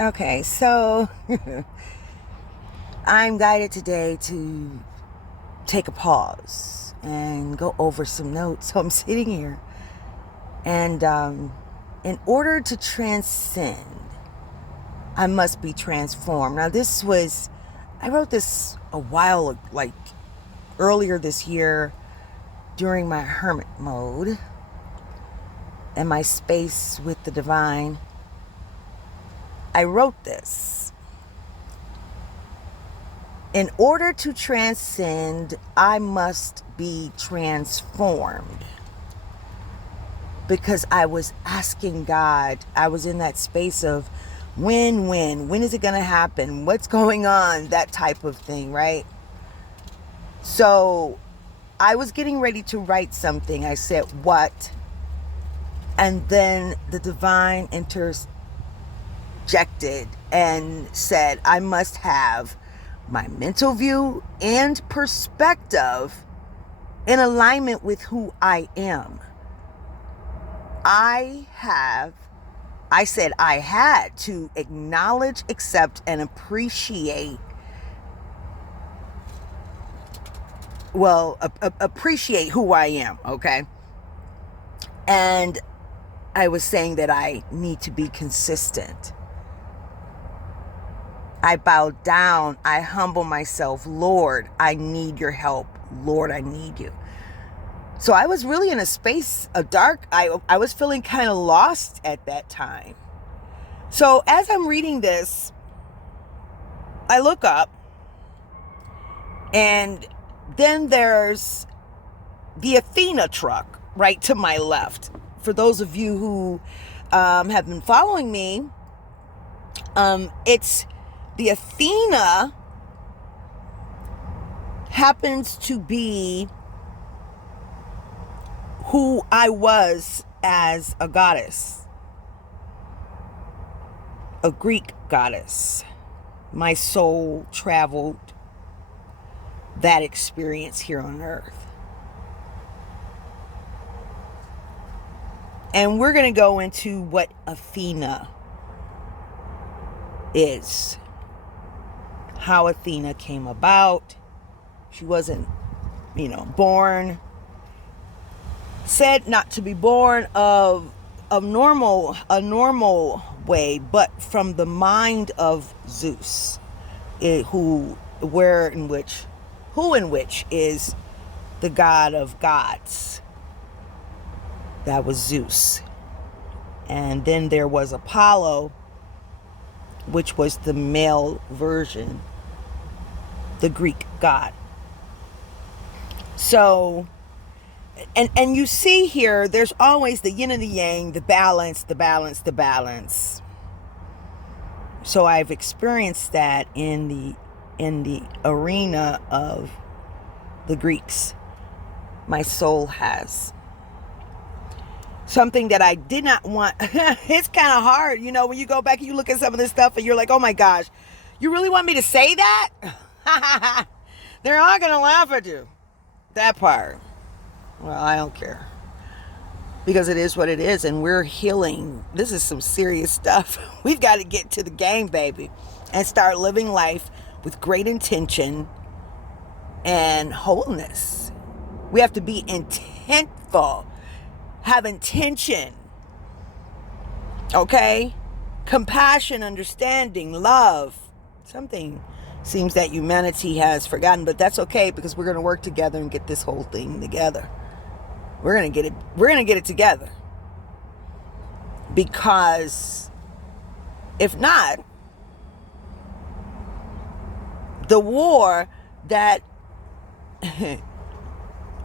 Okay, so I'm guided today to take a pause and go over some notes. So I'm sitting here, and in order to transcend, I must be transformed. Now, I wrote this a while, like earlier this year during my hermit mode and my space with the divine. I wrote this. In order to transcend, I must be transformed. Because I was asking God, I was in that space of when is it going to happen? What's going on? That type of thing, right? So I was getting ready to write something. I said, what? And then the divine interjected and said, I must have my mental view and perspective in alignment with who I am. I said I had to acknowledge, accept, and appreciate, appreciate who I am, okay? And I was saying that I need to be consistent. I bow down. I humble myself. Lord, I need your help. Lord, I need you. So I was really in a space of dark. I was feeling kind of lost at that time. So as I'm reading this, I look up, and then there's the Athena truck right to my left. For those of you who have been following me, it's the Athena happens to be who I was as a goddess, a Greek goddess. My soul traveled that experience here on earth. And we're going to go into what Athena is, how Athena came about. She wasn't, born, said not to be born of a normal way, but from the mind of Zeus, who in which is the god of gods. That was Zeus. And then there was Apollo, which was the male version, the Greek god. So, and you see here, there's always the yin and the yang, the balance. So I've experienced that in the arena of the Greeks. My soul has. Something that I did not want. It's kind of hard, when you go back and you look at some of this stuff and you're like, oh my gosh, you really want me to say that? They're all going to laugh at you. That part. Well, I don't care. Because it is what it is, and we're healing. This is some serious stuff. We've got to get to the game, baby, and start living life with great intention and wholeness. We have to be intentful. Have intention. Okay? Compassion, understanding, love. Something seems that humanity has forgotten, but that's okay, because we're going to work together and get this whole thing together. We're going to get it together. Because if not, the war that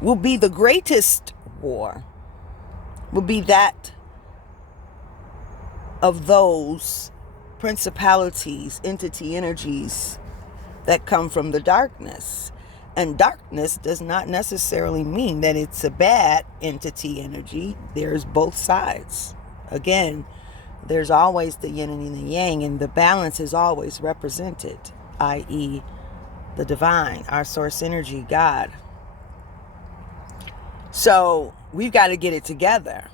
will be the greatest war will be that of those principalities, entity energies that come from the darkness. And darkness does not necessarily mean that it's a bad entity energy. There's both sides. Again, there's always the yin and the yang, and the balance is always represented, i.e. the divine, our source energy, God. So we've got to get it together.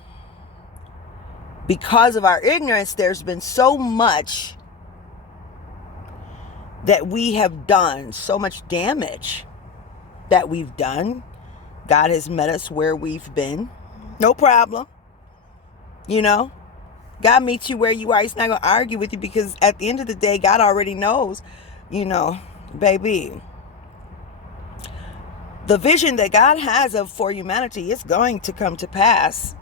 Because of our ignorance, there's been so much that we have done, so much damage that we've done. God has met us where we've been. No problem. You know, God meets you where you are. He's not going to argue with you, because at the end of the day, God already knows, you know, baby, the vision that God has for humanity is going to come to pass,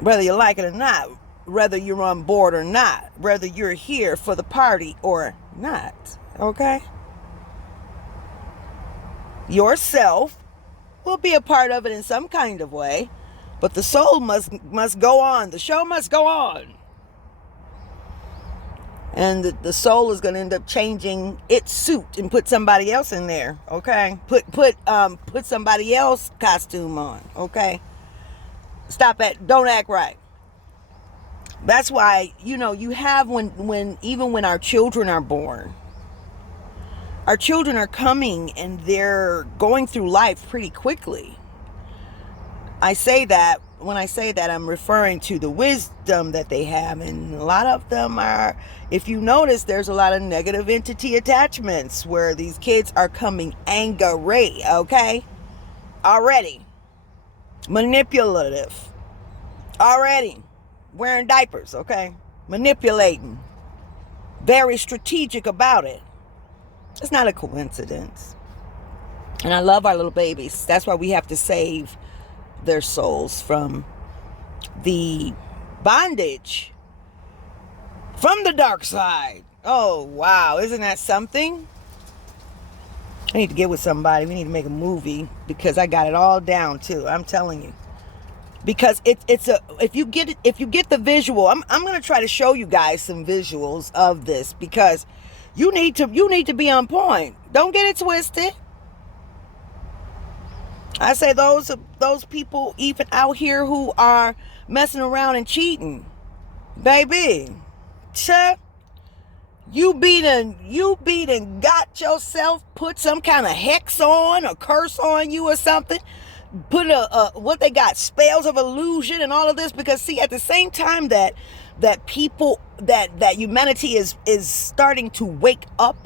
whether you like it or not, whether you're on board or not, whether you're here for the party or not. Okay? Yourself will be a part of it in some kind of way, but the soul must go on. The show must go on. And the soul is going to end up changing its suit and put somebody else in there. Okay? Put somebody else costume on. Okay? Stop it. Don't act right. That's why, you know, you have even when our children are born, our children are coming and they're going through life pretty quickly. When I say that, I'm referring to the wisdom that they have. And a lot of them are, if you notice, there's a lot of negative entity attachments where these kids are coming angry, okay? Already. Manipulative. Already. Wearing diapers, okay? Manipulating. Very strategic about it. It's not a coincidence. And I love our little babies. That's why we have to save their souls from the bondage, from the dark side. Oh, wow. Isn't that something? I need to get with somebody. We need to make a movie, because I got it all down too. I'm telling you. Because if you get the visual, I'm going to try to show you guys some visuals of this, because you need to be on point. Don't get it twisted. I say those people even out here who are messing around and cheating, baby, you beat and got yourself put some kind of hex on or curse on you or something. Put what they got, spells of illusion and all of this, because see, at the same time that people that humanity is starting to wake up,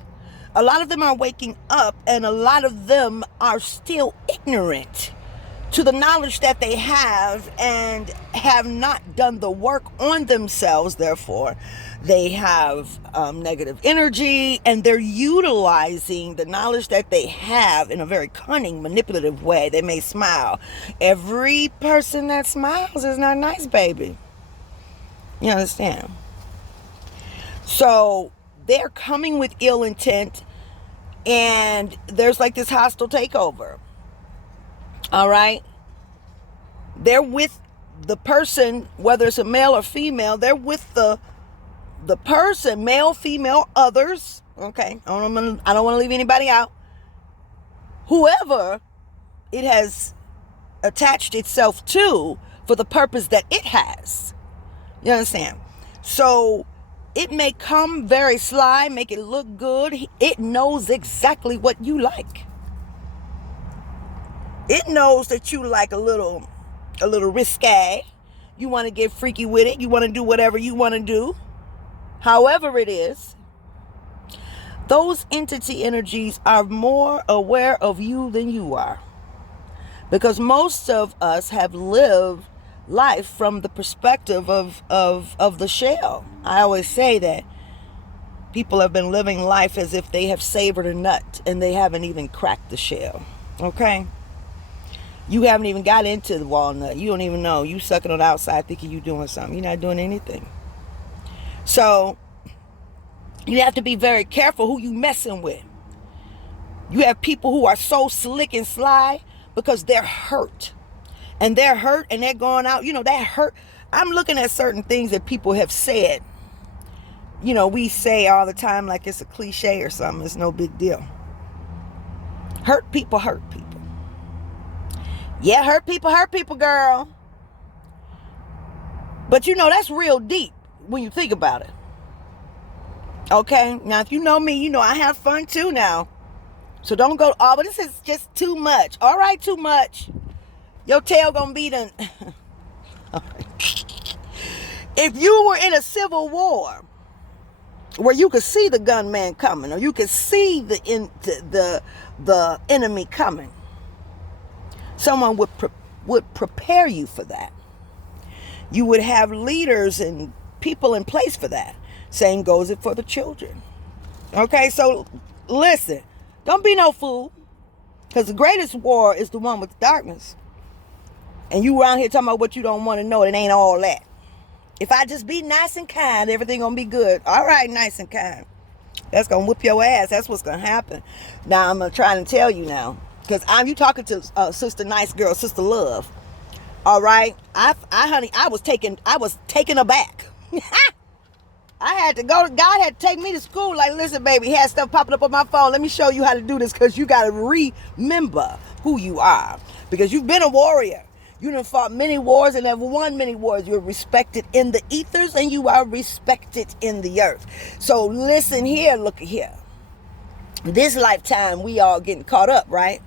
a lot of them are waking up, and a lot of them are still ignorant to the knowledge that they have and have not done the work on themselves. Therefore, they have negative energy, and they're utilizing the knowledge that they have in a very cunning, manipulative way. They may smile. Every person that smiles is not nice, baby. You understand? So they're coming with ill intent, and there's like this hostile takeover. All right? They're with the person, whether it's a male or female, they're with the person, male, female, others. Okay? I don't want to leave anybody out. Whoever it has attached itself to for the purpose that it has. You understand? So it may come very sly, make it look good. It knows exactly what you like. It knows that you like a little risque. You want to get freaky with it. You want to do whatever you want to do. However it is, those entity energies are more aware of you than you are. Because most of us have lived life from the perspective of the shell. I always say that people have been living life as if they have savored a nut and they haven't even cracked the shell. Okay? You haven't even got into the walnut. You don't even know. You sucking on the outside thinking you're doing something. You're not doing anything. So you have to be very careful who you messing with. You have people who are so slick and sly because they're hurt. And they're hurt and they're going out. You know, that hurt. I'm looking at certain things that people have said. You know, we say all the time like it's a cliche or something. It's no big deal. Hurt people hurt people. Yeah, hurt people, girl. But you know, that's real deep when you think about it. Okay? Now, if you know me, you know I have fun too now. So don't go, oh, but this is just too much. All right, too much. Your tail gonna be done. If you were in a civil war, where you could see the gunman coming, or you could see the enemy coming. Someone would prepare you for that. You would have leaders and people in place for that. Same goes it for the children. Okay, so listen, don't be no fool, because the greatest war is the one with the darkness. And you around here talking about what you don't want to know. It ain't all that. If I just be nice and kind, everything gonna be good. All right, nice and kind. That's gonna whip your ass. That's what's gonna happen. Now I'm gonna try to tell you now, because you talking to Sister Nice Girl, Sister Love. All right, honey, I was taken aback. I had to go. God had to take me to school. Like, listen, baby, he had stuff popping up on my phone. Let me show you how to do this, because you got to remember who you are, because you've been a warrior. You done fought many wars and have won many wars. You're respected in the ethers and you are respected in the earth. So listen here, look here. This lifetime, we all getting caught up, right?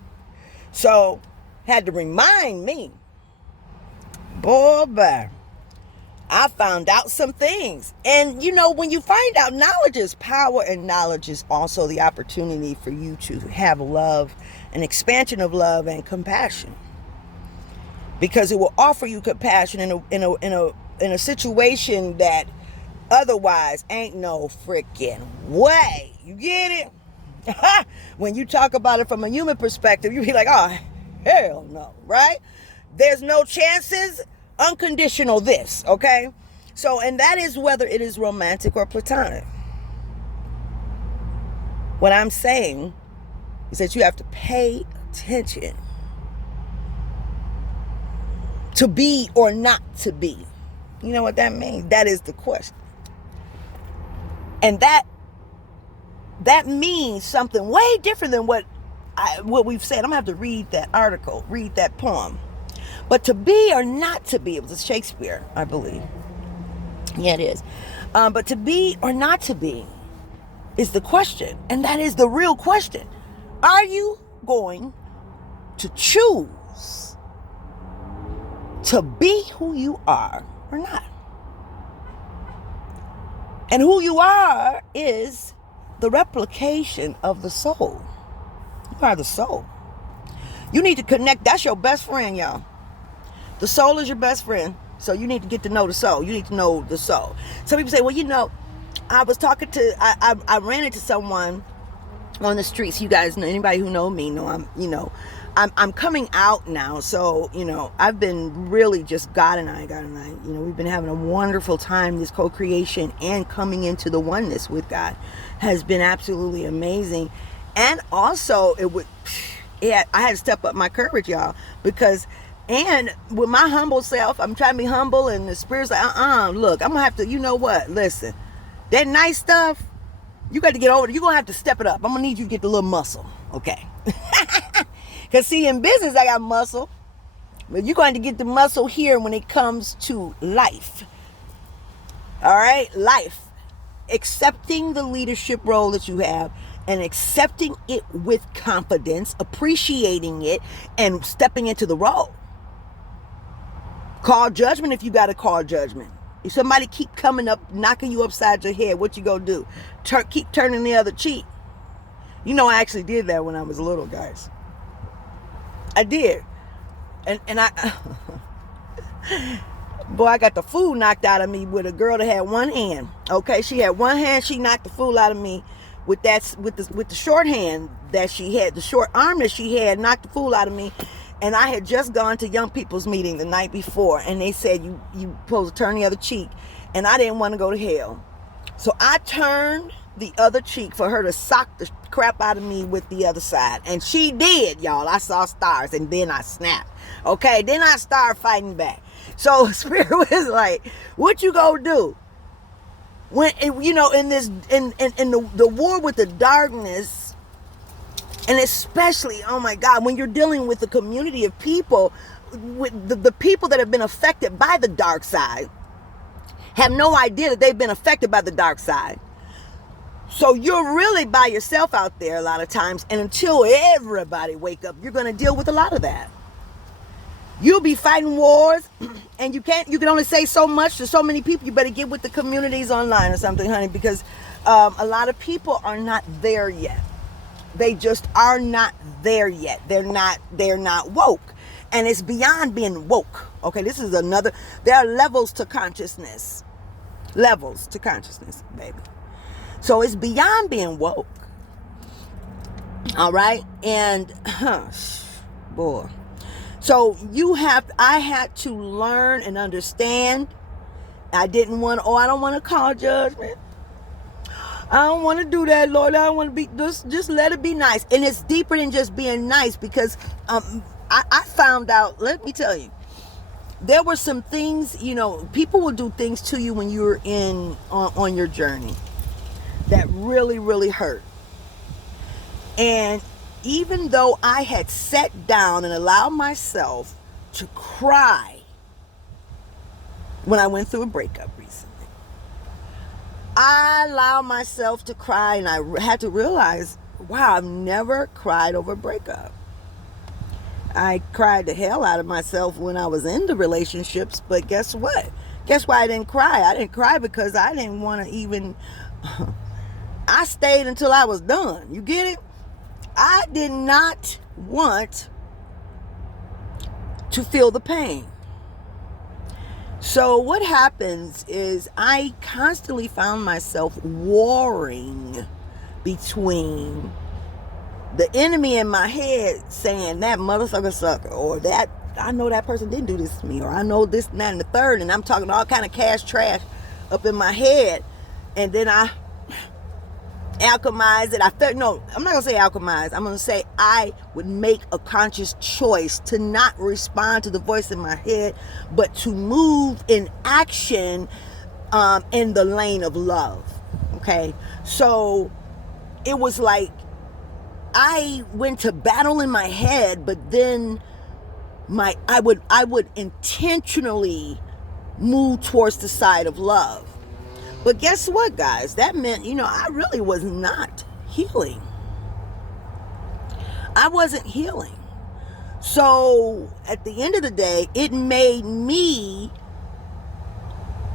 So had to remind me, boy, I found out some things. And you know, when you find out, knowledge is power, and knowledge is also the opportunity for you to have love, an expansion of love and compassion. Because it will offer you compassion in a situation that otherwise ain't no freaking way. You get it? When you talk about it from a human perspective, you be like, oh, hell no, right? There's no chances, unconditional this, okay? So, and that is whether it is romantic or platonic. What I'm saying is that you have to pay attention. To be or not to be. You know what that means? That is the question. And that means something way different than what we've said. I'm going to have to read that article, read that poem. But to be or not to be, it was Shakespeare, I believe. Yeah, it is. But to be or not to be is the question. And that is the real question. Are you going to choose to be who you are or not? And who you are is the replication of the soul. You are the soul. You need to connect. That's your best friend, y'all. The soul is your best friend. So you need to get to know the soul. You need to know the soul. Some people say, well, you know, I was talking to, I ran into someone on the streets. You guys know, anybody who know me know I'm coming out now, so, you know, I've been really just God and I, you know, we've been having a wonderful time. This co-creation and coming into the oneness with God has been absolutely amazing. And also, I had to step up my courage, y'all, because, and with my humble self, I'm trying to be humble, and the Spirit's like, look, I'm going to have to, you know what, listen, that nice stuff, you got to get over it. You're going to have to step it up. I'm going to need you to get the little muscle, okay? Because see, in business, I got muscle. But you're going to get the muscle here when it comes to life. All right? Life. Accepting the leadership role that you have and accepting it with confidence, appreciating it, and stepping into the role. Call judgment if you got to call judgment. If somebody keep coming up, knocking you upside your head, what you gonna do? Keep turning the other cheek. You know, I actually did that when I was little, guys. I did. And I boy, I got the fool knocked out of me with a girl that had one hand. Okay, she had one hand. She knocked the fool out of me with the short hand that she had, the short arm that she had, knocked the fool out of me. And I had just gone to young people's meeting the night before, and they said you supposed to turn the other cheek, and I didn't want to go to hell, so I turned the other cheek for her to sock the crap out of me with the other side, and she did, y'all. I saw stars, and then I snapped. Okay, then I started fighting back. So Spirit was like, "What you gonna do?" When, you know, in the war with the darkness. And especially, oh my God, when you're dealing with a community of people, with the people that have been affected by the dark side, have no idea that they've been affected by the dark side. So you're really by yourself out there a lot of times. And until everybody wake up, you're going to deal with a lot of that. You'll be fighting wars, and you can only say so much to so many people. You better get with the communities online or something, honey, because a lot of people are not there yet. They just are not there yet. They're not woke. And it's beyond being woke. Okay, this is another, there are levels to consciousness. Levels to consciousness, baby. So it's beyond being woke. All right? And, boy. So I had to learn and understand. I don't want to call judgment. I don't want to do that, Lord. I don't want to be, just let it be nice. And it's deeper than just being nice, because I found out, let me tell you, there were some things, people will do things to you when you're on your journey that really, really hurt. And even though I had sat down and allowed myself to cry when I went through a breakup recently, I allowed myself to cry, and I had to realize, wow, I've never cried over a breakup. I cried the hell out of myself when I was in the relationships, but guess what? Guess why I didn't cry? I didn't cry because I didn't want to even, I stayed until I was done. You get it? I did not want to feel the pain. So what happens is I constantly found myself warring between the enemy in my head saying that motherfucker sucker, or that I know that person didn't do this to me, or I know this and that and the third, and I'm talking all kind of cash trash up in my head. And then I alchemize it. I'm not gonna say alchemize. I'm gonna say I would make a conscious choice to not respond to the voice in my head, but to move in action in the lane of love. Okay, so it was like I went to battle in my head, but then I would intentionally move towards the side of love. But guess what, guys? That meant, I really was not healing. I wasn't healing. So at the end of the day, it made me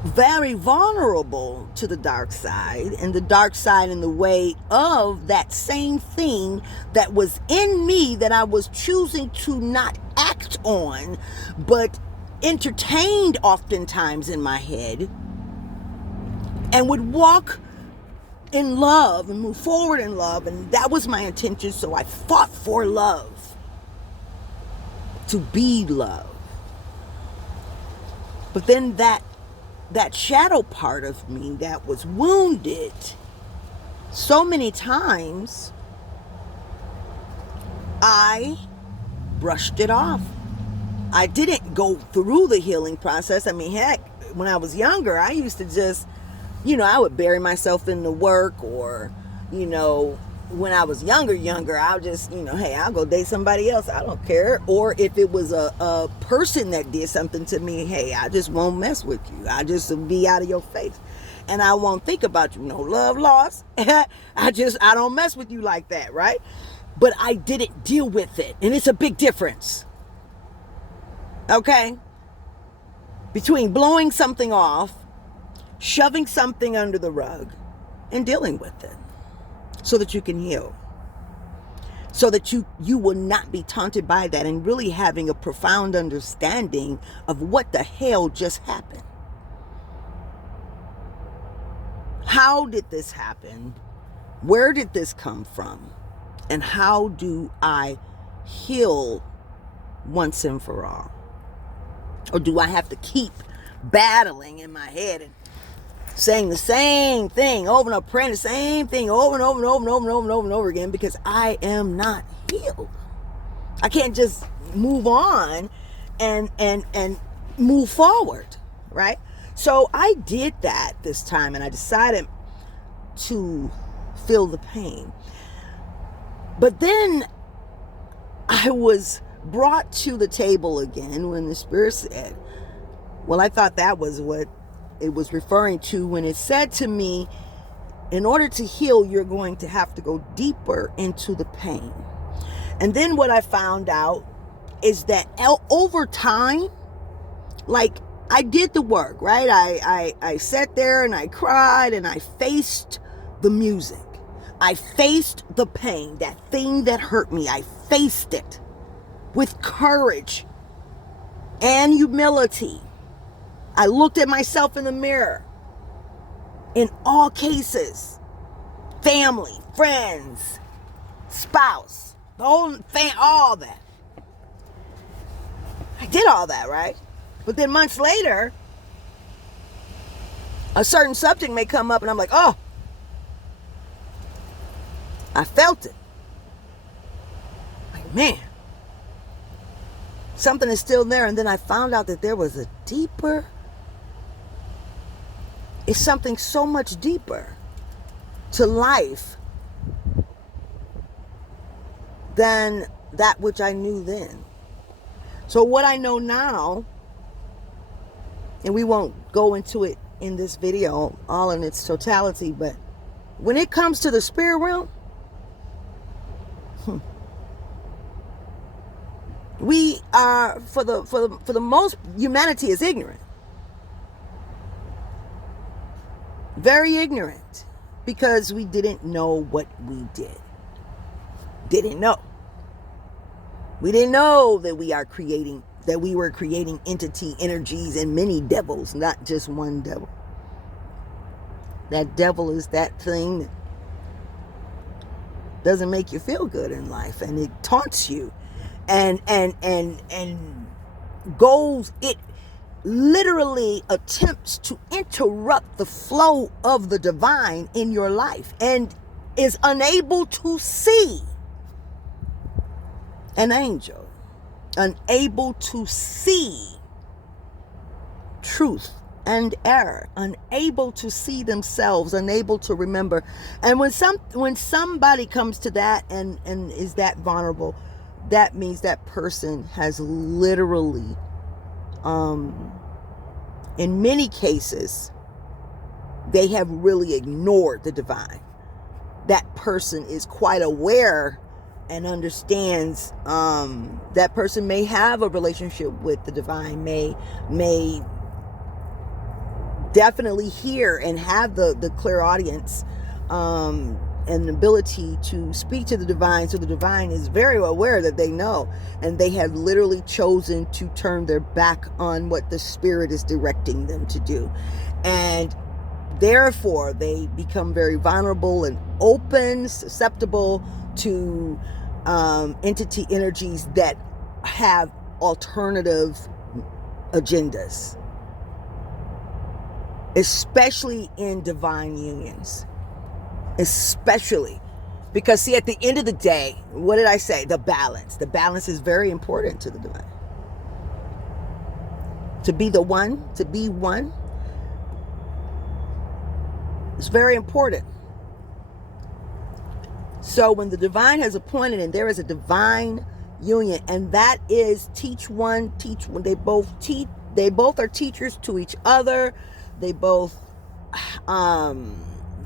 very vulnerable to the dark side, and the dark side in the way of that same thing that was in me that I was choosing to not act on, but entertained oftentimes in my head, and would walk in love and move forward in love. And that was my intention. So I fought for love, to be love. But then that shadow part of me that was wounded so many times, I brushed it off. I didn't go through the healing process. I mean, heck, when I was younger, I used to just, I would bury myself in the work, or, when I was younger, I'll just, hey, I'll go date somebody else. I don't care. Or if it was a person that did something to me, hey, I just won't mess with you. I just will be out of your face. And I won't think about you. No love lost. I don't mess with you like that, right? But I didn't deal with it. And it's a big difference. Okay? Between blowing something off, shoving something under the rug, and dealing with it so that you can heal, so that you will not be taunted by that, and really having a profound understanding of what the hell just happened. How did this happen? Where did this come from? And how do I heal once and for all? Or do I have to keep battling in my head and saying the same thing over and over, praying the same thing over and over and over and over and over and over and over again, because I am not healed? I can't just move on and move forward, right? So I did that this time, and I decided to feel the pain. But then I was brought to the table again when the Spirit said, well, I thought that was what it was referring to when it said to me, in order to heal, you're going to have to go deeper into the pain. And then what I found out is that over time, like, I did the work, right? I sat there and I cried and I faced the music. I faced the pain, that thing that hurt me. I faced it with courage and humility. I looked at myself in the mirror. In all cases, family, friends, spouse, the whole thing, all that. I did all that, right? But then months later, a certain subject may come up and I'm like, oh, I felt it. Like, man, something is still there. And then I found out that there was a deeper, it's something so much deeper to life than that which I knew then. So what I know now, and we won't go into it in this video all in its totality, but when it comes to the spirit realm, we are, for the most, humanity is ignorant. Very ignorant, because we didn't know what we didn't know. We didn't know that we were creating entity energies and many devils, not just one devil. That devil is that thing that doesn't make you feel good in life, and it taunts you and goes, it literally attempts to interrupt the flow of the divine in your life and is unable to see an angel, unable to see truth and error, unable to see themselves, unable to remember. And when somebody comes to that and is that vulnerable, that means that person has literally, in many cases, they have really ignored the divine. That person is quite aware and understands, that person may have a relationship with the divine, may definitely hear and have the clear audience, and the ability to speak to the divine. So the divine is very aware that they know, and they have literally chosen to turn their back on what the spirit is directing them to do. And therefore, they become very vulnerable and open, susceptible to entity energies that have alternative agendas, especially in divine unions. Especially because, see, at the end of the day, what did I say? The balance is very important to the divine. To be one, it's very important. So when the divine has appointed, and there is a divine union, and that is teach one. They both are teachers to each other. They both,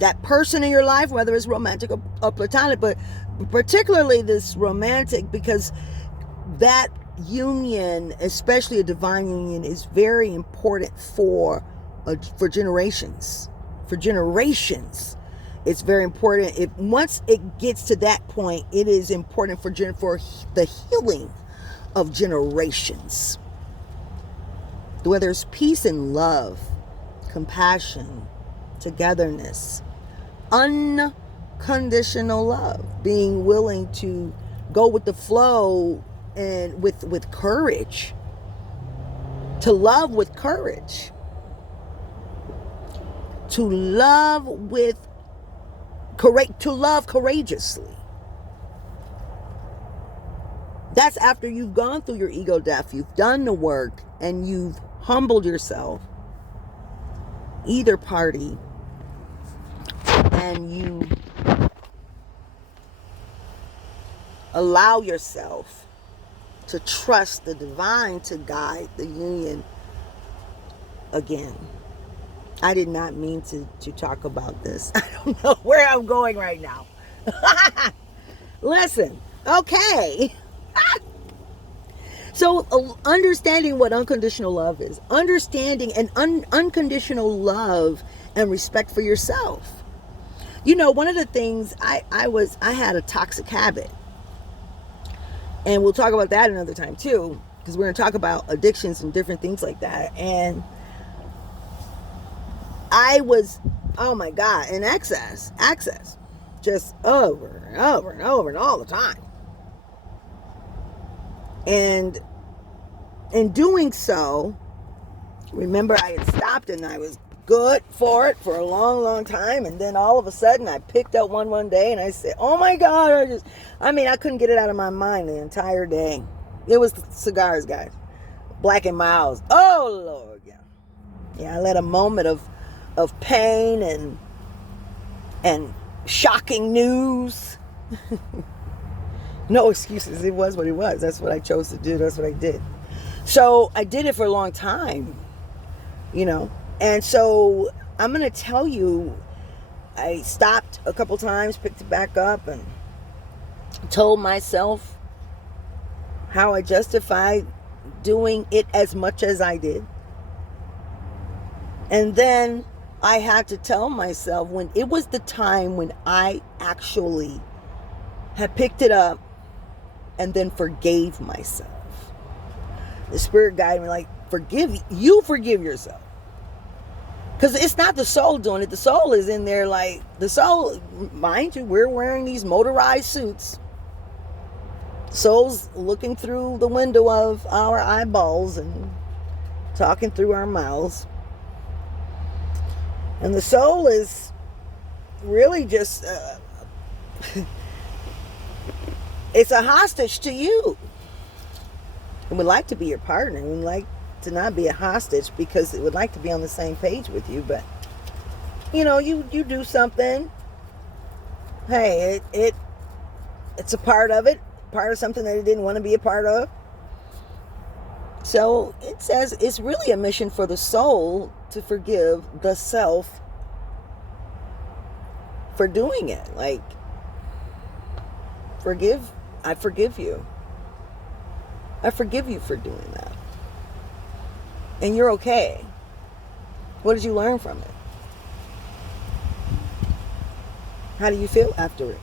that person in your life, whether it's romantic or platonic, but particularly this romantic, because that union, especially a divine union, is very important for generations. For generations, it's very important. Once it gets to that point, it is important for the healing of generations, where there's peace and love, compassion, togetherness, unconditional love, being willing to go with the flow and with courage, to love with courage, to love courageously. That's after you've gone through your ego death, you've done the work, and you've humbled yourself, either party, and you allow yourself to trust the divine to guide the union again. I did not mean to talk about this. I don't know where I'm going right now. Listen, okay. So understanding what unconditional love is, understanding and unconditional love and respect for yourself. You know, one of the things I had a toxic habit, and we'll talk about that another time too, because we're going to talk about addictions and different things like that. And I was, oh my God, in access, just over and over and over and all the time. And in doing so, remember I had stopped and I was good for it for a long, long time. And then all of a sudden I picked up one day and I said, oh my God, I couldn't get it out of my mind the entire day. It was cigars, guys. Black and Miles. Oh Lord, yeah. Yeah, I let a moment of pain and shocking news. No excuses. It was what it was. That's what I chose to do. That's what I did. So I did it for a long time, you know. And so I'm going to tell you, I stopped a couple times, picked it back up, and told myself how I justified doing it as much as I did. And then I had to tell myself when it was the time when I actually had picked it up and then forgave myself. The Spirit guided me like, forgive yourself. Because it's not the soul doing it. The soul is in there like, the soul, mind you, we're wearing these motorized suits. Soul's looking through the window of our eyeballs and talking through our mouths. And the soul is really just, it's a hostage to you. It would like to be your partner. It would like to not be a hostage because it would like to be on the same page with you. But, you know, you do something. Hey, it's a part of it. Part of something that it didn't want to be a part of. So it says it's really a mission for the soul to forgive the self for doing it. Like, I forgive you. I forgive you for doing that. And you're okay. What did you learn from it? How do you feel after it?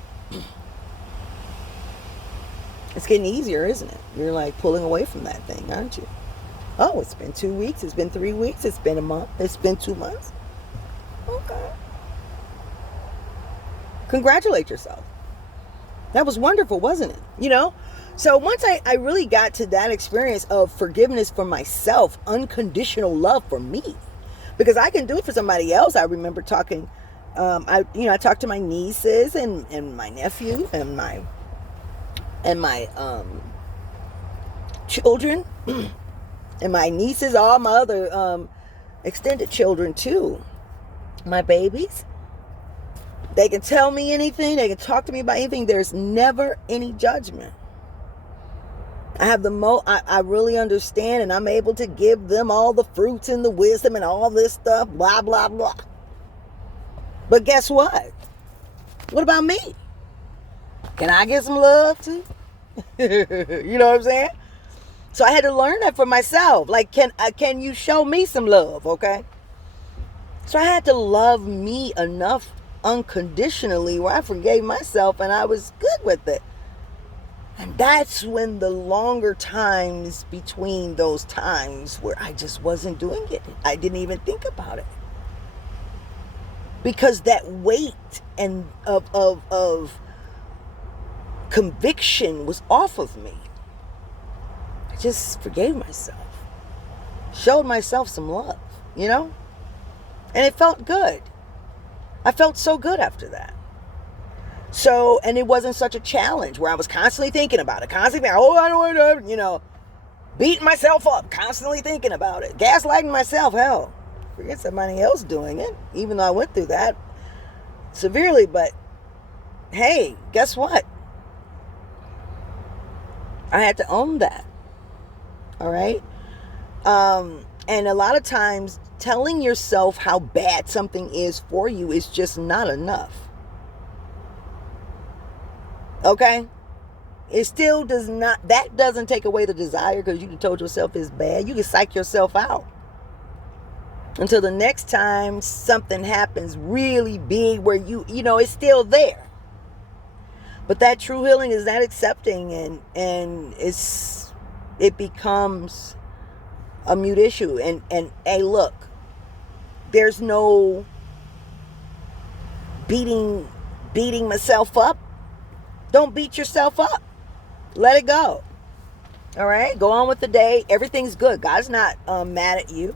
It's getting easier, isn't it? You're like pulling away from that thing, aren't you? Oh, it's been 2 weeks. It's been 3 weeks. It's been a month. It's been 2 months. Okay. Congratulate yourself. That was wonderful, wasn't it? You know? So once I really got to that experience of forgiveness for myself, unconditional love for me, because I can do it for somebody else. I remember talking, I talked to my nieces and my nephew and my children and my nieces, all my other extended children too, my babies. They can tell me anything. They can talk to me about anything. There's never any judgment. I have I really understand, and I'm able to give them all the fruits and the wisdom and all this stuff, blah, blah, blah. But guess what? What about me? Can I get some love too? You know what I'm saying? So I had to learn that for myself. Like, can you show me some love, okay? So I had to love me enough unconditionally where I forgave myself and I was good with it. And that's when the longer times between those times where I just wasn't doing it. I didn't even think about it. Because that weight and of conviction was off of me. I just forgave myself. Showed myself some love, you know? And it felt good. I felt so good after that. So, and it wasn't such a challenge where I was constantly thinking about it. Constantly, I don't want to, beating myself up. Constantly thinking about it. Gaslighting myself. Hell, forget somebody else doing it. Even though I went through that severely. But, hey, guess what? I had to own that. All right? And a lot of times, telling yourself how bad something is for you is just not enough. Okay? It still does not, that doesn't take away the desire because you told yourself it's bad. You can psych yourself out until the next time something happens really big where it's still there. But that true healing is that accepting, and it becomes a mute issue. And hey, look, there's no beating myself up. Don't beat yourself up. Let it go. All right, go on with the day. Everything's good. God's not mad at you.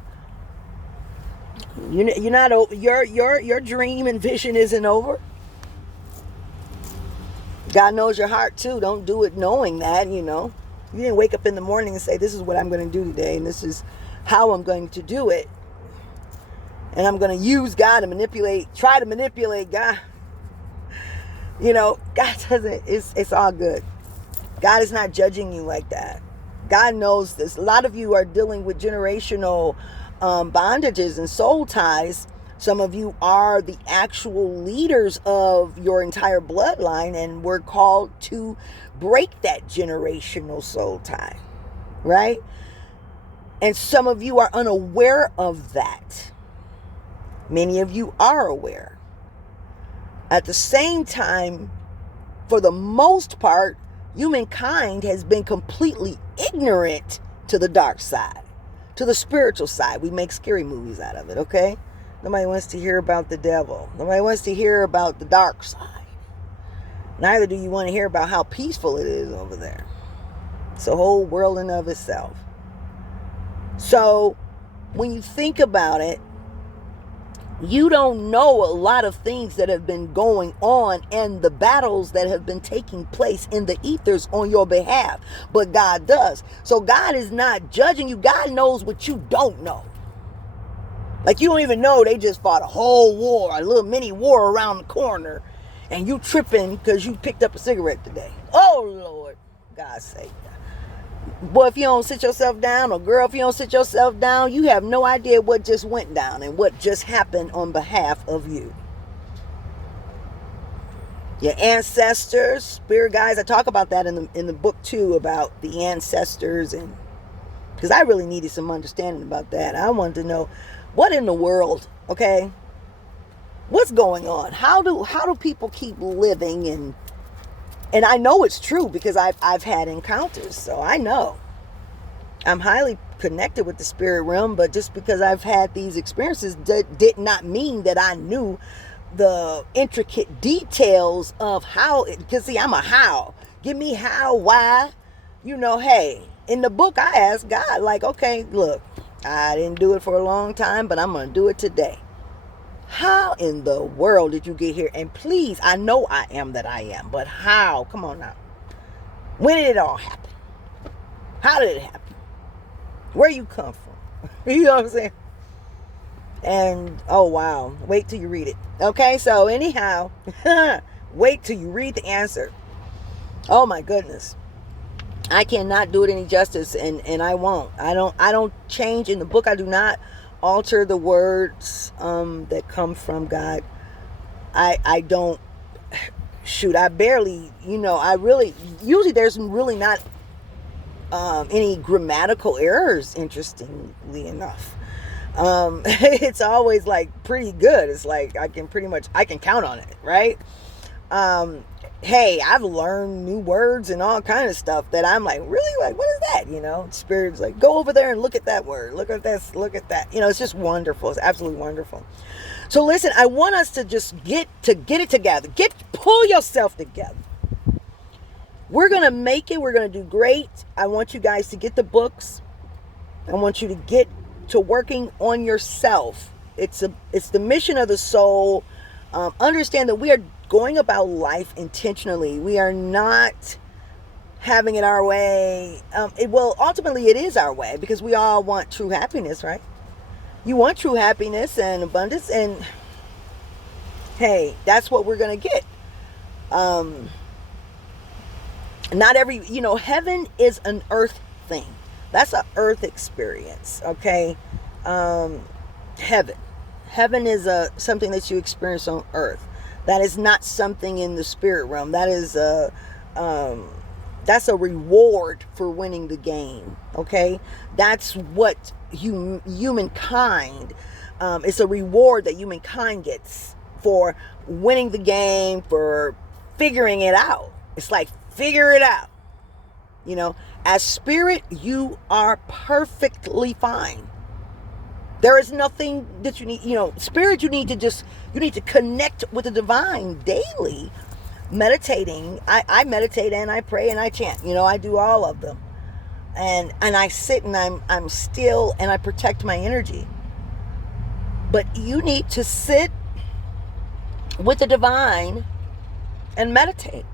You're not over. Your dream and vision isn't over. God knows your heart too. Don't do it knowing that. You didn't wake up in the morning and say, "This is what I'm going to do today, and this is how I'm going to do it." And I'm going to use God to try to manipulate God. God doesn't. It's all good. God is not judging you like that. God knows this. A lot of you are dealing with generational bondages and soul ties. Some of you are the actual leaders of your entire bloodline, and we're called to break that generational soul tie, right? And some of you are unaware of that. Many of you are aware. At the same time, for the most part, humankind has been completely ignorant to the dark side, to the spiritual side. We make scary movies out of it, okay? Nobody wants to hear about the devil. Nobody wants to hear about the dark side. Neither do you want to hear about how peaceful it is over there. It's a whole world in of itself. So when you think about it, you don't know a lot of things that have been going on and the battles that have been taking place in the ethers on your behalf. But God does. So God is not judging you. God knows what you don't know. Like you don't even know they just fought a whole war, a little mini war around the corner. And you tripping because you picked up a cigarette today. Oh, Lord. God's sake. Boy, if you don't sit yourself down, or girl, if you don't sit yourself down, you have no idea what just went down and what just happened on behalf of you. Your ancestors, spirit guides. I talk about that in the book too, about the ancestors, and because I really needed some understanding about that. I wanted to know what in the world, okay? What's going on? How do people keep living? And I know it's true because I've had encounters, so I know. I'm highly connected with the spirit realm, but just because I've had these experiences did not mean that I knew the intricate details of how it, because see, I'm a how. Give me how, why. Hey, in the book I asked God, like, okay, look, I didn't do it for a long time, but I'm going to do it today. How in the world did you get here? And please, I know I am that I am, but how? Come on now. When did it all happen? How did it happen? Where you come from? You know what I'm saying? And, oh wow, wait till you read it. Okay, so anyhow, wait till you read the answer. Oh my goodness. I cannot do it any justice, and I won't. I don't change in the book. I do not alter the words that come from God. I don't I barely, I really, usually there's really not any grammatical errors, interestingly enough. It's always like pretty good. It's like I can count on it, right? Hey, I've learned new words and all kind of stuff that I'm like, really? Like, what is that? Spirit's like, go over there and look at that word. Look at this, look at that. It's just wonderful. It's absolutely wonderful. So listen, I want us to just get it together. Pull yourself together. We're going to make it. We're going to do great. I want you guys to get the books. I want you to get to working on yourself. It's the mission of the soul. Understand that we are going about life intentionally. We are not having it our way. Ultimately it is our way because we all want true happiness, right? You want true happiness and abundance, and hey, that's what we're going to get. Not every, heaven is an earth thing. That's an earth experience, okay? Heaven is something that you experience on earth. That is not something in the spirit realm. That is That's a reward for winning the game. Okay, that's what humankind. It's a reward that humankind gets for winning the game, for figuring it out. It's like, figure it out. As spirit, you are perfectly fine. There is nothing that you need. Spirit, you need to connect with the divine daily. Meditating, I meditate and I pray and I chant. I do all of them. And I sit and I'm still and I protect my energy. But you need to sit with the divine and meditate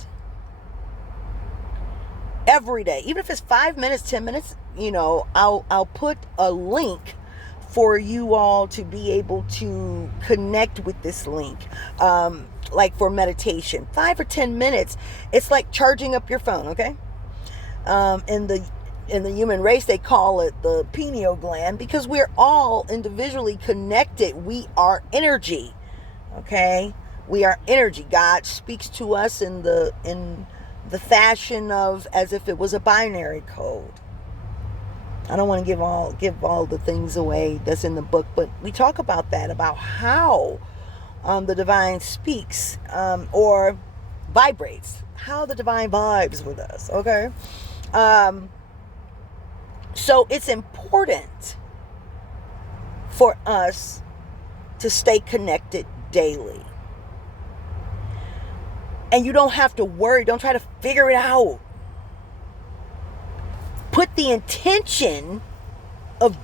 every day, even if it's 5 minutes, 10 minutes. I'll put a link for you all to be able to connect with this link, like for meditation, 5 or 10 minutes. It's like charging up your phone. Okay. In the human race, they call it the pineal gland, because we're all individually connected. We are energy. Okay. We are energy. God speaks to us in the fashion of as if it was a binary code. I don't want to give all the things away that's in the book, but we talk about that, about how the divine speaks or vibrates, how the divine vibes with us. Okay. So it's important for us to stay connected daily. And you don't have to worry. Don't try to figure it out. Put the intention of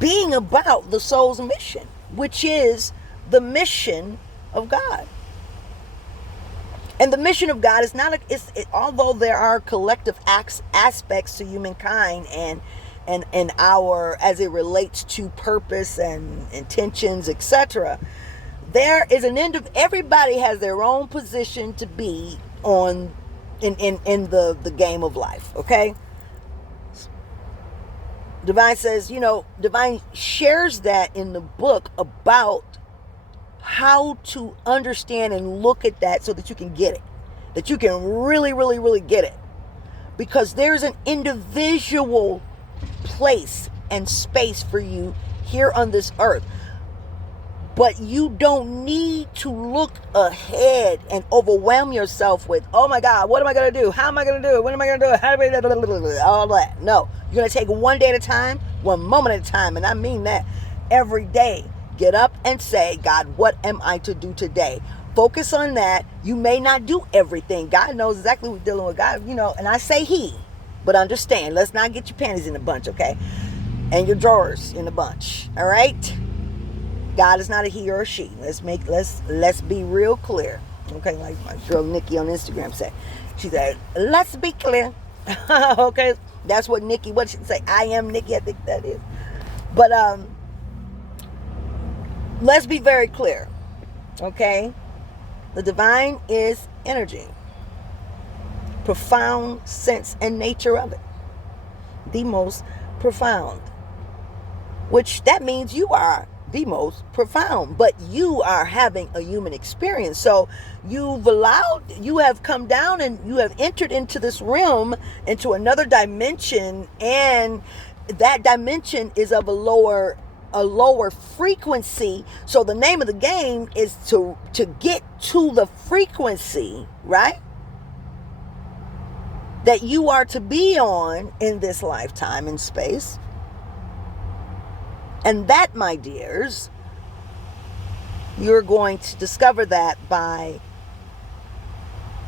being about the soul's mission, which is the mission of God. And the mission of God is not, although there are collective aspects to humankind and our, as it relates to purpose and intentions, etc., there is everybody has their own position to be on in the game of life. Okay. Divine says, Divine shares that in the book about how to understand and look at that so that you can get it, that you can really, really, really get it, because there's an individual place and space for you here on this earth. But you don't need to look ahead and overwhelm yourself with, oh my God, what am I going to do? How am I going to do it? When am I going to do it? How am I going to do it? All that. No, you're going to take one day at a time, one moment at a time. And I mean that every day. Get up and say, God, what am I to do today? Focus on that. You may not do everything. God knows exactly what we're dealing with. God, and I say he, but understand, let's not get your panties in a bunch, okay? And your drawers in a bunch, all right? God is not a he or a she. Let's be real clear. Okay, like my girl Nikki on Instagram said. She said, let's be clear. Okay, that's what Nikki, what she say, I am Nikki, I think that is. But let's be very clear. Okay? The divine is energy. Profound sense and nature of it. The most profound. Which that means you are the most profound, but you are having a human experience. So you have come down and you have entered into this realm, into another dimension, and that dimension is of a lower frequency. So the name of the game is to get to the frequency, right, that you are to be on in this lifetime and space. And that, my dears, you're going to discover that by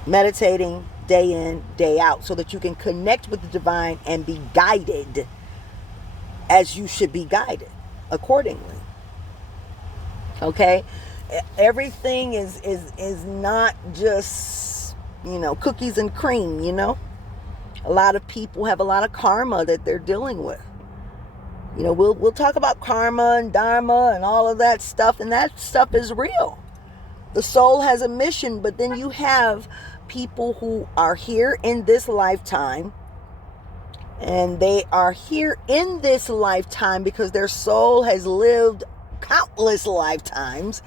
meditating day in, day out, so that you can connect with the divine and be guided as you should be guided accordingly. Okay? Everything is not just, cookies and cream, A lot of people have a lot of karma that they're dealing with. We'll talk about karma and dharma and all of that stuff, and that stuff is real. The soul has a mission, but then you have people who are here in this lifetime, and they are here in this lifetime because their soul has lived countless lifetimes,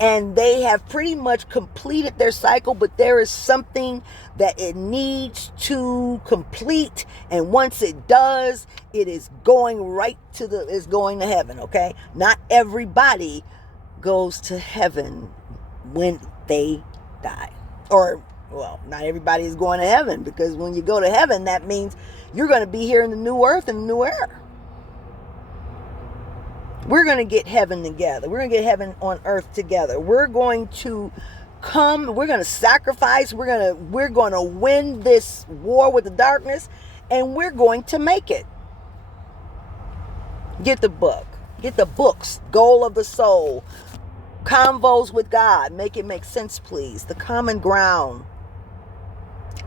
and they have pretty much completed their cycle, but there is something that it needs to complete, and once it does, it is going is going to heaven. Okay, not everybody goes to heaven when they die, or well, not everybody is going to heaven, because when you go to heaven, that means you're going to be here in the new earth and the new air. We're going to get heaven together. We're going to get heaven on earth together. We're going to come. We're going to sacrifice. We're going to win this war with the darkness, and we're going to make it. Get the book. Get the books. Goal of the Soul. Convos with God. Make it make sense, please. The Common Ground.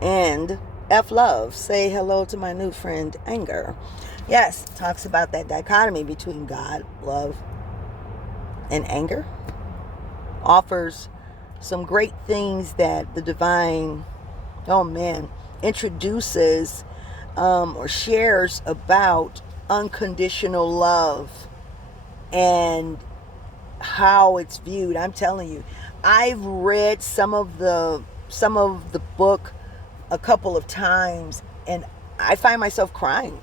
And F Love. Say hello to my new friend, Anger. Yes, talks about that dichotomy between God, love, and anger. Offers some great things that the divine, introduces or shares about unconditional love and how it's viewed. I'm telling you, I've read some of the book a couple of times, and I find myself crying,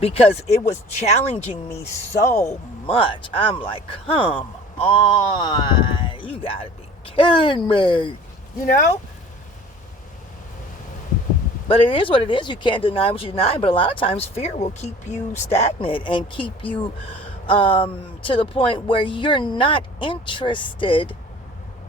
because it was challenging me so much. I'm like, come on, you gotta be kidding me, But it is what it is. You can't deny what you deny. But a lot of times fear will keep you stagnant and keep you to the point where you're not interested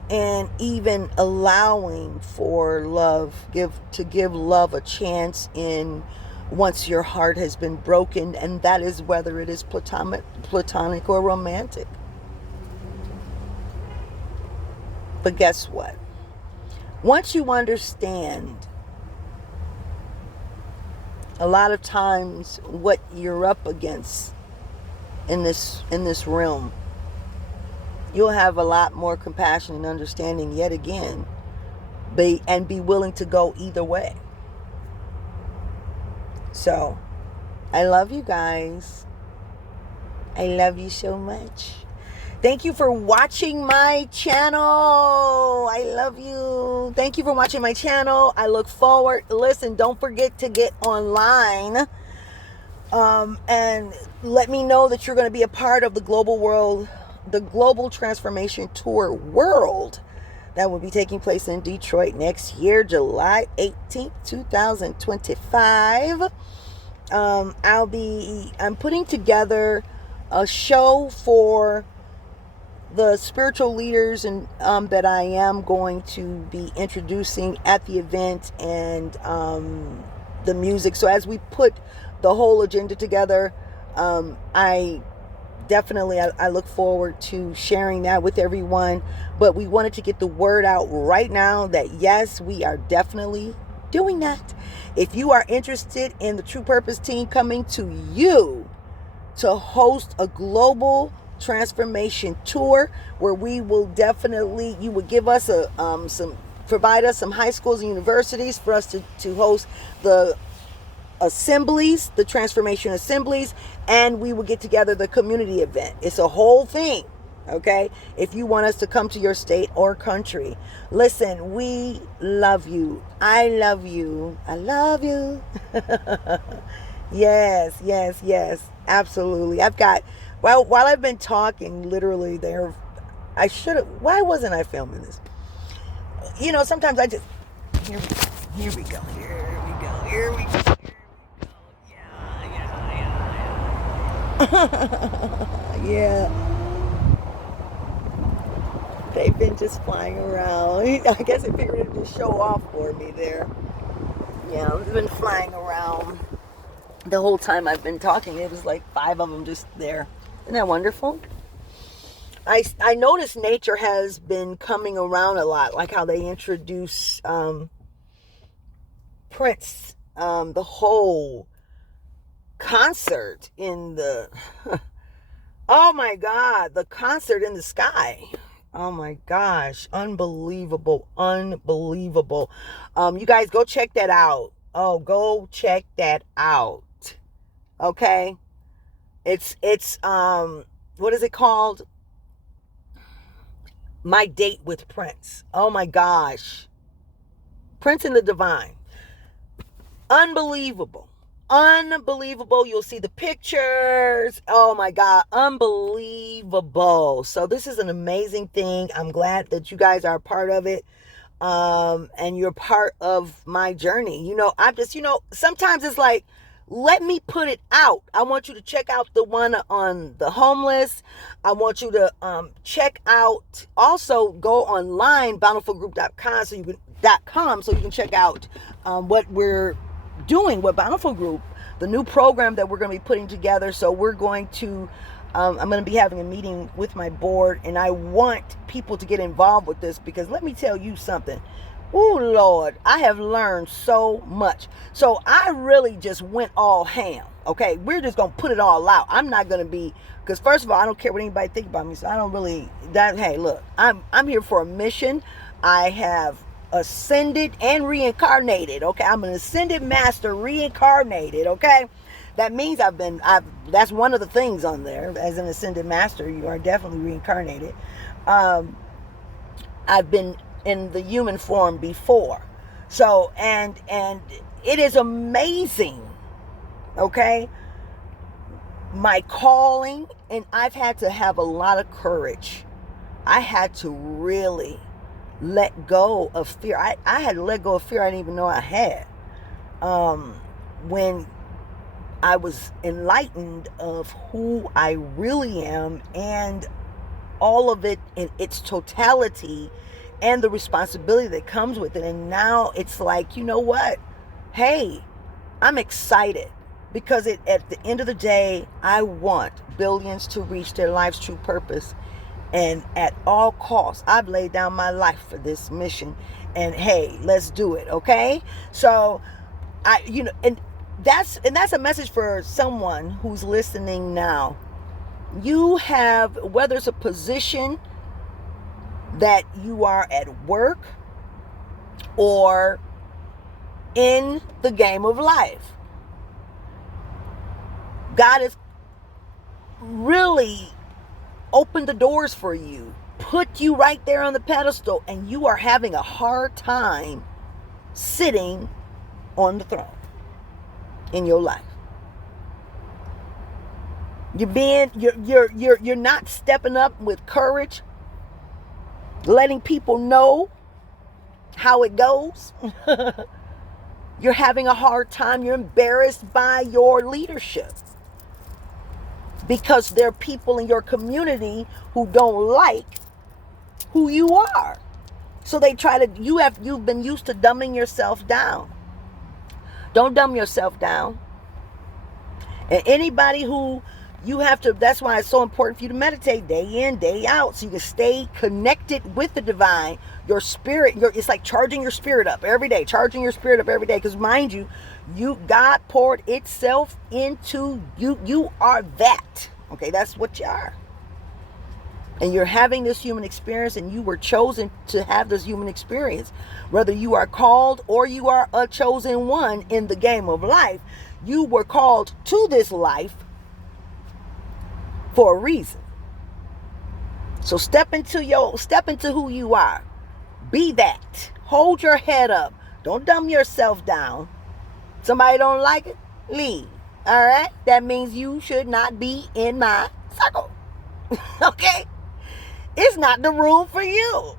in even allowing for love, to give love a chance in once your heart has been broken, and that is whether it is platonic or romantic. But guess what? Once you understand a lot of times what you're up against in this realm, you'll have a lot more compassion and understanding yet again, and be willing to go either way. So, I love you guys. I love you so much. Thank you for watching my channel. I love you. Thank you for watching my channel. I look forward. Listen, don't forget to get online. And let me know that you're going to be a part of the Global Transformation Tour World that will be taking place in Detroit next year, July 18th, 2025. I'm putting together a show for the spiritual leaders and that I am going to be introducing at the event, and the music. So as we put the whole agenda together, I look forward to sharing that with everyone. But we wanted to get the word out right now that yes, we are definitely doing that. If you are interested in the True Purpose team coming to you to host a global transformation tour, where we will definitely, you would give us provide us some high schools and universities for us to host the assemblies, the Transformation Assemblies, and we will get together the community event. It's a whole thing, okay? If you want us to come to your state or country. Listen, we love you. I love you. I love you. Yes, absolutely. While I've been talking, literally why wasn't I filming this? Sometimes I just, here we go. Yeah. They've been just flying around. I guess they figured it would just show off for me there. Yeah, they've been flying around the whole time I've been talking. It was like 5 of them just there. Isn't that wonderful? I noticed nature has been coming around a lot, like how they introduce Prince, the whole concert in the oh my God, the concert in the sky. Oh my gosh, unbelievable. You guys go check that out. Go check that out. Okay? It's what is it called? my date with Prince. Oh my gosh. Prince and the Divine. Unbelievable. Unbelievable. You'll see the pictures. Oh my God. Unbelievable. So this is an amazing thing. I'm glad that you guys are a part of it. And you're part of my journey. I'm just, sometimes it's like, let me put it out. I want you to check out the one on the homeless. I want you to check out, also go online, bountifulgroup.com so you can check out what we're doing with Bountiful Group, the new program that we're going to be putting together. So we're going to I'm going to be having a meeting with my board, and I want people to get involved with this, because let me tell you something. Oh, Lord, I have learned so much. So I really just went all ham. Okay, we're just going to put it all out. I'm not going to be, because first of all, I don't care what anybody think about me. So I don't really, hey, look, I'm here for a mission. I have ascended and reincarnated. Okay, I'm an ascended master reincarnated. Okay. That means that's one of the things on there. As an ascended master, you are definitely reincarnated. I've been in the human form before. So, and it is amazing, okay? My calling, and I've had to have a lot of courage. I had to really let go of fear. I had to let go of fear I didn't even know I had. When I was enlightened of who I really am, and all of it in its totality, and the responsibility that comes with it. And now it's like, you know what? Hey, I'm excited, because at the end of the day, I want billions to reach their life's true purpose. And at all costs, I've laid down my life for this mission. And hey, let's do it, okay? So, and that's a message for someone who's listening now. You have, whether it's a position that you are at work or in the game of life, God has really opened the doors for you, put you right there on the pedestal, and you are having a hard time sitting on the throne in your life. You're not stepping up with courage, letting people know how it goes. You're having a hard time. You're embarrassed by your leadership, because there are people in your community who don't like who you are. So they try to, you've been used to dumbing yourself down. Don't dumb yourself down. And anybody who you have to, that's why it's so important for you to meditate day in, day out, so you can stay connected with the divine. Your spirit, it's like charging your spirit up every day, because mind you, God poured itself into you. You are that. Okay, that's what you are. And you're having this human experience, and you were chosen to have this human experience. Whether you are called or you are a chosen one in the game of life, you were called to this life for a reason. So step into who you are. Be that. Hold your head up. Don't dumb yourself down. Somebody don't like it, leave. All right? That means you should not be in my circle. Okay? It's not the room for you.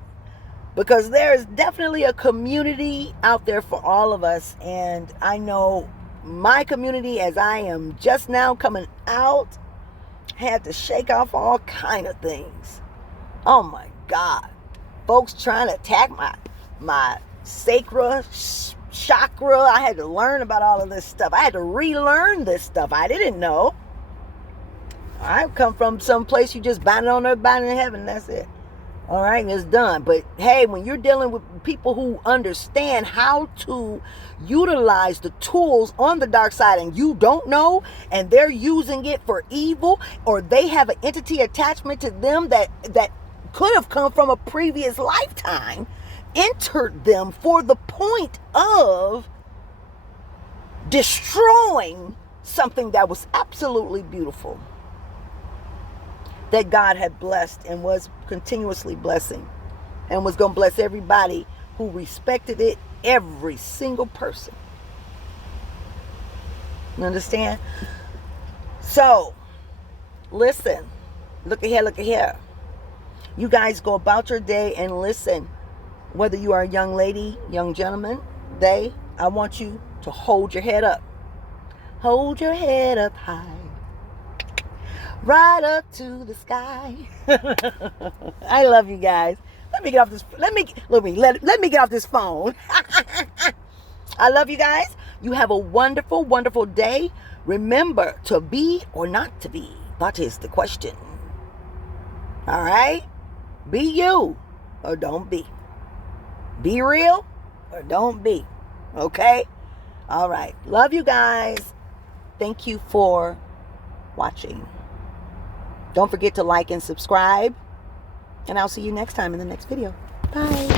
Because there is definitely a community out there for all of us. And I know my community, as I am just now coming out, had to shake off all kind of things. Oh my God. Folks trying to attack my sacral chakra. I had to learn about all of this stuff. I had to relearn this stuff. I didn't know. I come from some place you just bind it on everybody in heaven. That's it. All right, it's done. But hey, when you're dealing with people who understand how to utilize the tools on the dark side, and you don't know, and they're using it for evil, or they have an entity attachment to them that could have come from a previous lifetime, entered them for the point of destroying something that was absolutely beautiful. that God had blessed and was continuously blessing and was going to bless everybody who respected it, every single person. You understand? So, listen. Look ahead, look ahead. You guys go about your day and listen. Whether you are a young lady, young gentleman, I want you to hold your head up. Hold your head up high. Right up to the sky. I love you guys. Let me get off this. Let me get off this phone. I love you guys. You have a wonderful, wonderful day. Remember to be or not to be. That is the question. All right? Be you or don't be. Be real or don't be. Okay? All right. Love you guys. Thank you for watching. Don't forget to like and subscribe. And I'll see you next time in the next video. Bye.